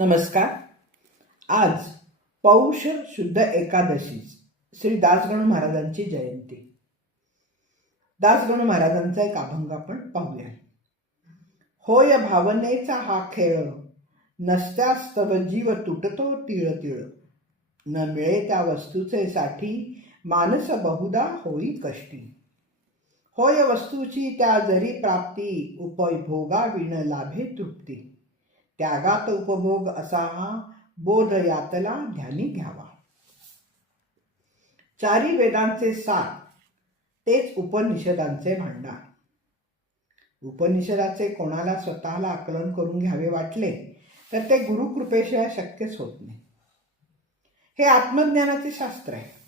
नमस्कार. आज पौष शुद्ध एकादशी श्री दासगणू महाराजांची जयंती. दासगणू महाराजांचा एक अभंग आपण पाहूया. होय भावनेचा हा खेळ नसत्यास्तव जीव तुटतो तिळ तिळ न मिळे त्या वस्तूचे साठी मानस बहुदा होई कष्टी. होय वस्तूची त्या जरी प्राप्ती उपभोगा विण लाभे तृप्ती. त्यागात उपभोग असा हा बोध यातला ध्यानी घ्यावा. चारी वेदांचे सार तेच उपनिषदांचे भांडार. उपनिषदाचे कोणाला स्वतःला आकलन करून घ्यावे वाटले तर ते गुरुकृपेशिवाय शक्यच होत नाही. हे आत्मज्ञानाचे शास्त्र आहे.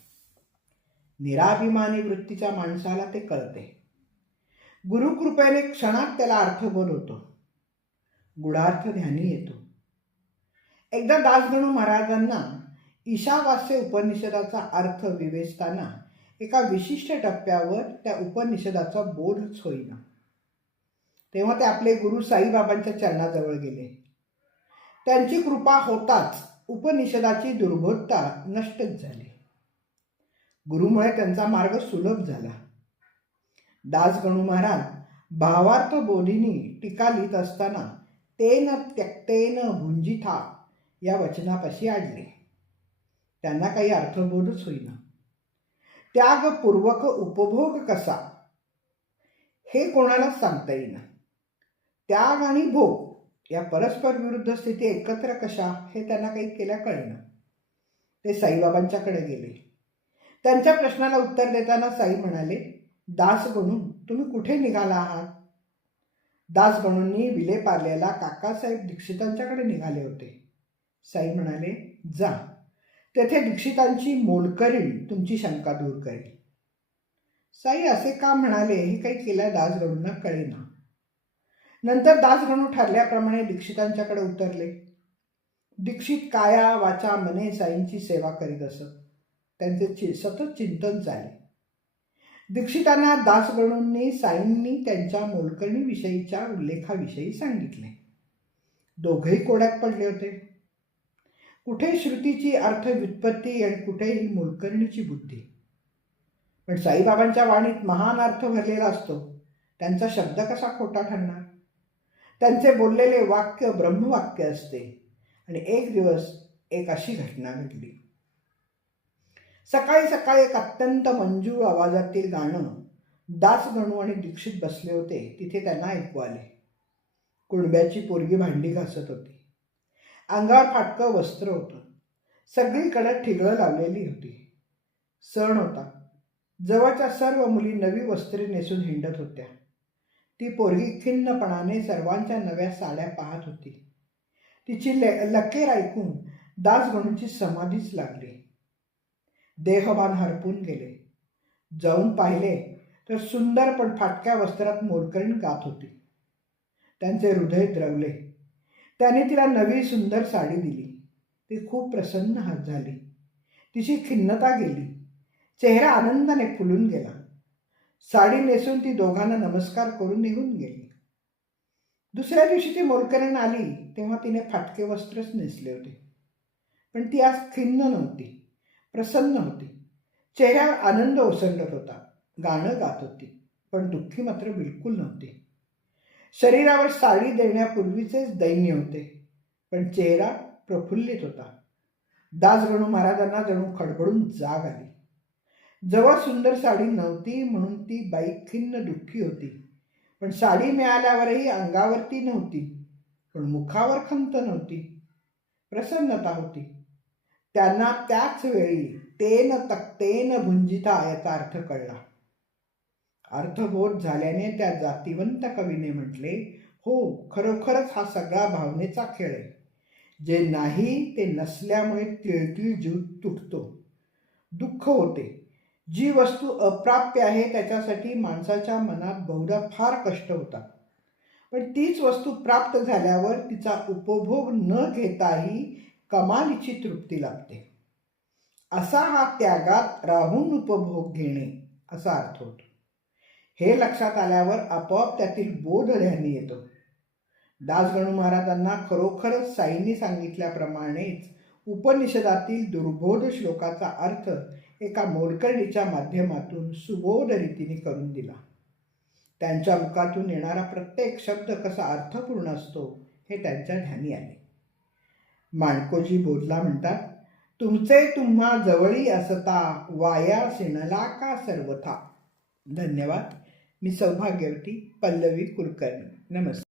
निराभिमानी वृत्तीच्या माणसाला ते कळते. गुरुकृपेने क्षणात त्याला अर्थबोध होतो गुढार्थ ध्यानी येतो. एकदा दासगणू महाराजांना ईशावास्य उपनिषदाचा अर्थ विवेचताना एका विशिष्ट टप्प्यावर त्या उपनिषदाचा बोधच होईना. तेव्हा ते आपले गुरु साईबाबांच्या चरणाजवळ गेले. त्यांची कृपा होताच उपनिषदाची दुर्बोधता नष्टच झाली. गुरुमुळे त्यांचा मार्ग सुलभ झाला. दासगणू महाराज भावार्थ बोधीनी टीका लिहित असताना तेन त्यक्तेन भुंजिथा या वचनापाशी आडले. त्यांना काही अर्थबोधच होईना. त्यागपूर्वक उपभोग कसा? हे कोणालाच सांगता येईना. त्याग आणि भोग या परस्पर विरुद्ध स्थिती एकत्र कशा हे त्यांना काही केल्या कळेना. ते साईबाबांच्याकडे गेले. त्यांच्या प्रश्नाला उत्तर देताना साई म्हणाले दास बनून तुम्ही कुठे निघाला आहात? दासगणूंनी विले काकासाहेब दीक्षितांच्याकडे निघाले होते. साई म्हणाले जा. तेथे दीक्षितांची मोलकरीण तुमची शंका दूर करेल. साई असे का म्हणाले हे काही केल्या दासगणूंना कळेना. नंतर दासगणू ठरल्याप्रमाणे दीक्षितांच्याकडे उतरले. दीक्षित काया वाचा मने साईंची सेवा करीत असत. त्यांचे चि सतत चिंतन चाले. दीक्षितांना दासगणूंनी साईंनी त्यांच्या मोलकर्णीविषयीच्या उल्लेखाविषयी सांगितले. दोघेही कोड्यात पडले होते. कुठे श्रुतीची अर्थ व्युत्पत्ती आणि कुठेही मोलकर्णीची बुद्धी? पण साईबाबांच्या वाणीत महान अर्थ भरलेला असतो. त्यांचा शब्द कसा खोटा ठरणार? त्यांचे बोललेले वाक्य ब्रह्मवाक्य असते. आणि एक दिवस एक अशी घटना घडली. सकाळी सकाळी एक अत्यंत मंजूळ आवाजातील गाणं दासगणू आणि दीक्षित बसले होते. तिथे त्यांना ऐकू आले कुणब्याची पोरगी भांडी घासत होती. अंगावर फाटकं वस्त्र होतं. सगळीकडे ठिगळं लावलेली होती. सण होता. जवळच्या सर्व मुली नवी वस्त्रे नेसून हिंडत होत्या. ती पोरगी खिन्नपणाने सर्वांच्या नव्या साड्या पाहत होती. तिची ले लकेर ऐकून दासगणूंची समाधीच लागली. देहभान हरपून गेले. जाऊन पाहिले तर सुंदर पण फाटक्या वस्त्रात मोलकरीण गात होती. त्यांचे हृदय द्रवले. त्याने तिला नवी सुंदर साडी दिली. ती खूप प्रसन्न हात झाली. तिची खिन्नता गेली. चेहरा आनंदाने फुलून गेला. साडी नेसून ती दोघांना नमस्कार करून निघून गेली. दुसऱ्या दिवशी ती मोलकरण आली तेव्हा तिने फाटके वस्त्रच नेसले होते. पण ती आज खिन्न नव्हती. प्रसन्न होती. चेहऱ्यावर आनंद ओसंडत होता. गाणं गात होती पण दुःखी मात्र बिलकुल नव्हती. शरीरावर साडी देण्यापूर्वीचेच दैन्य होते पण चेहरा प्रफुल्लित होता. दासगणू महाराजांना जणू खडबडून जाग आली. जवळ सुंदर साडी नव्हती म्हणून ती बाई खिन्न दुःखी होती पण साडी मिळाल्यावरही अंगावरती नव्हती पण मुखावर खंत नव्हती. प्रसन्नता होती. त्यांना त्याच वेळी तेन तक्तेन भुंजिता याचा अर्थ कळला. अर्थबोध झाल्याने त्या जातिवंत कवीने म्हटले हो खरोखरच हा सगळा भावनेचा खेळ आहे. जे नाही ते नसल्यामुळे तिळतिळ जीव तुटतो. दुःख होते. जी वस्तू अप्राप्य आहे त्याच्यासाठी माणसाच्या मनात बहुधा फार कष्ट होतात. पण तीच वस्तू प्राप्त झाल्यावर तिचा उपभोग न घेताही कमालीची तृप्ती लाभते. असा हा त्यागात राहून उपभोग घेणे असा अर्थ होतो. हे लक्षात आल्यावर आपोआप त्यातील बोध ध्यानी येतो. दासगणू महाराजांना खरोखरच साईंनी सांगितल्याप्रमाणेच उपनिषदातील दुर्बोध श्लोकाचा अर्थ एका मोलकर्णीच्या माध्यमातून सुबोध रीतीने करून दिला. त्यांच्या मुखातून येणारा प्रत्येक शब्द कसा अर्थपूर्ण असतो हे त्यांच्या ध्यानी आले. माणकोजी बोधला म्हणतात तुमचे तुम्हा जवळी असता वाया सिणला का सर्वथा? धन्यवाद. मी सौभाग्यवती पल्लवी कुलकर्णी. नमस्कार.